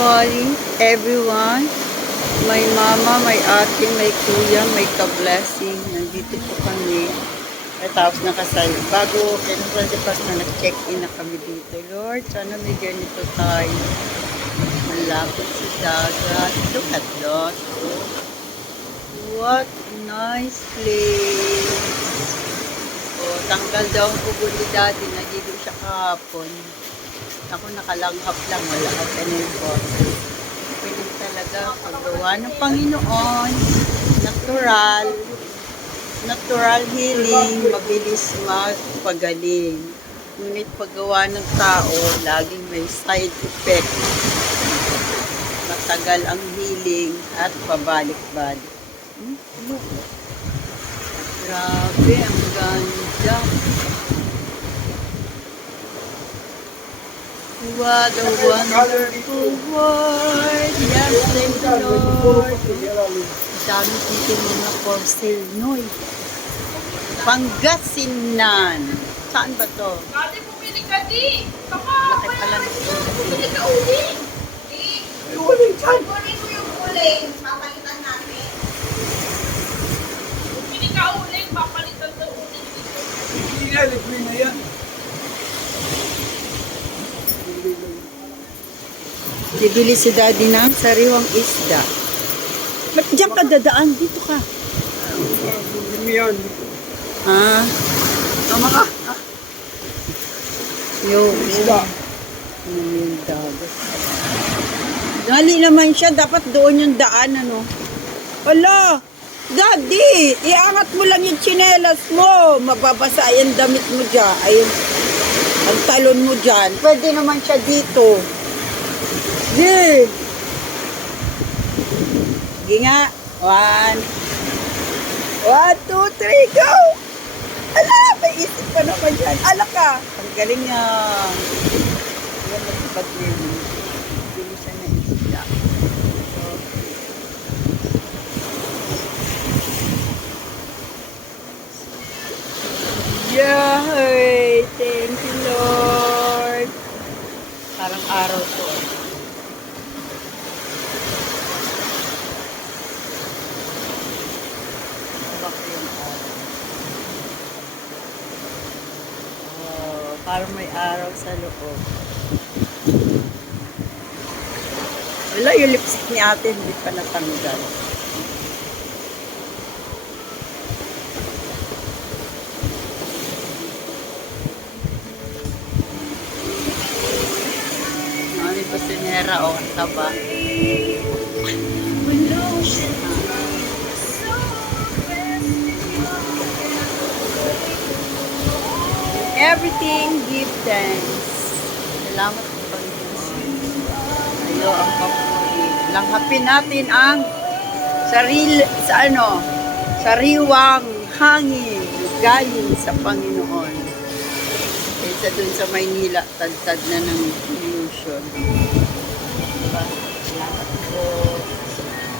morning, everyone. May mama, may ate, may kuya, may ka-blessing. Nandito po kami. At tapos nakasal. Bago kinapras na nag-check-in na kami dito. Lord, sana may ganito tayo. Malapit sa dagat. Look at that. What nice place. Oh, tanggal daw ang ubo ni Daddy. Nagiging siya kahapon. Ako nakalanghap lang, wala ka ganun po. Pwede talaga paggawa ng Panginoon, natural healing, mabilis magpagaling. Ngunit paggawa ng tao, laging may side effect. Matagal ang healing at pabalik-balik. Grabe, ang ganda. What a wonderful world. Yes, thank the Lord. Dami dito mga for sale, Noy. Pangasinan. Saan ba to? Dati pumili ka di. Laki pala na. Pumili ka uling. Uling dyan! Kunin mo yung uling. Papalitan natin. Pumili ka uling. Papalitan sa uling dito. Hindi na, liquid na yan. Bibili si Daddy ng sariwang isda. Ba't diyan ka dadaan? Dito ka. Bumili yan. Ah. Tama ka. Yung Isda. yung dagat. Dali naman siya. Dapat doon yung daan, ano. Ala! Daddy! Iangat mo lang yung tsinelas mo. Mababasa yung damit mo dyan. Ayun. Ang talon mo dyan. Pwede naman siya dito. Sige. Sige nga. 1, 2, 3, go! Ala! May isip pa naman yan. Ala ka! Ang galing nga. Yan, magbagyo. Bili siya na isda. So, yay! Thank you, Lord. Parang araw to. Parang may araw sa loob. Wala, yung lipstick ni ate hindi pa natanggal. Ano pa sinera o ang taba? Everything, give thanks. Salamat po Panginoon. Ayo ang papuri. Langhapin natin ang sariwang hangin galing sa Panginoon. Kaysa dun sa Maynila, tad-tad na ng pollution. Diba? Salamat po.